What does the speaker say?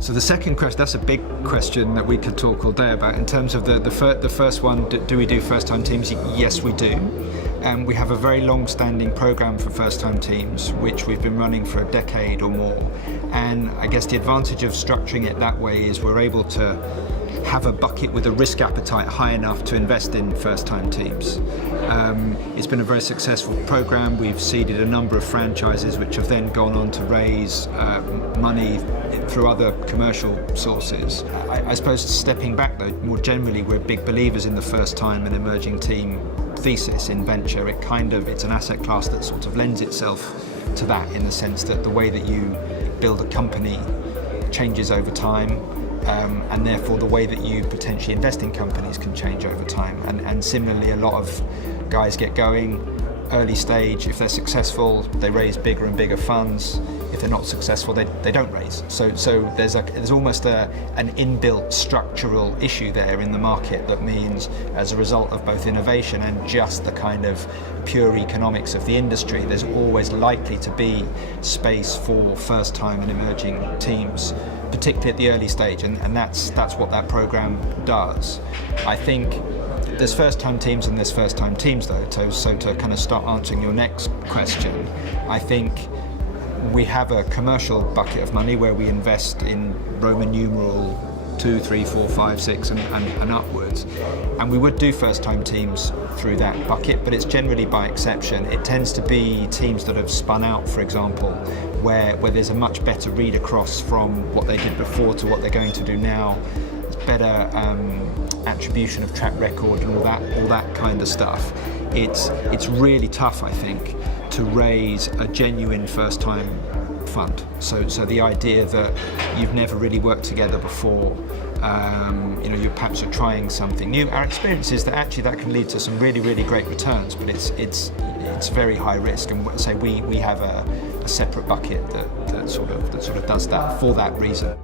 So the second question, that's a big question that we could talk all day about. In terms of the first one, do we do first-time teams? Yes, we do. We have a very long-standing program for first-time teams, which we've been running for a decade or more. And I guess the advantage of structuring it that way is we're able to have a bucket with a risk appetite high enough to invest in first-time teams. It's been a very successful program. We've seeded a number of franchises which have then gone on to raise money through other commercial sources. I suppose stepping back though, more generally, we're big believers in the first-time and emerging team thesis in venture. It's an asset class that sort of lends itself to that, in the sense that the way that you build a company changes over time. And therefore the way that you potentially invest in companies can change over time. And similarly, a lot of guys get going early stage. If they're successful, they raise bigger and bigger funds. If they're not successful, they don't raise. So there's almost an inbuilt structural issue there in the market that means, as a result of both innovation and just the kind of pure economics of the industry, there's always likely to be space for first-time and emerging teams, particularly at the early stage, and that's what that program does. I think there's first-time teams and there's first-time teams though, so to kind of start answering your next question, I think we have a commercial bucket of money where we invest in Roman numeral 2, 3, 4, 5, 6 and upwards, and we would do first-time teams through that bucket, but it's generally by exception. It tends to be teams that have spun out, for example, where there's a much better read across from what they did before to what they're going to do now. It's better attribution of track record and all that kind of stuff. It's really tough, I think, to raise a genuine first-time fund. So the idea that you've never really worked together before, you perhaps are trying something new. Our experience is that actually that can lead to some really, really great returns, but it's very high risk. And so we have a separate bucket that sort of does that for that reason.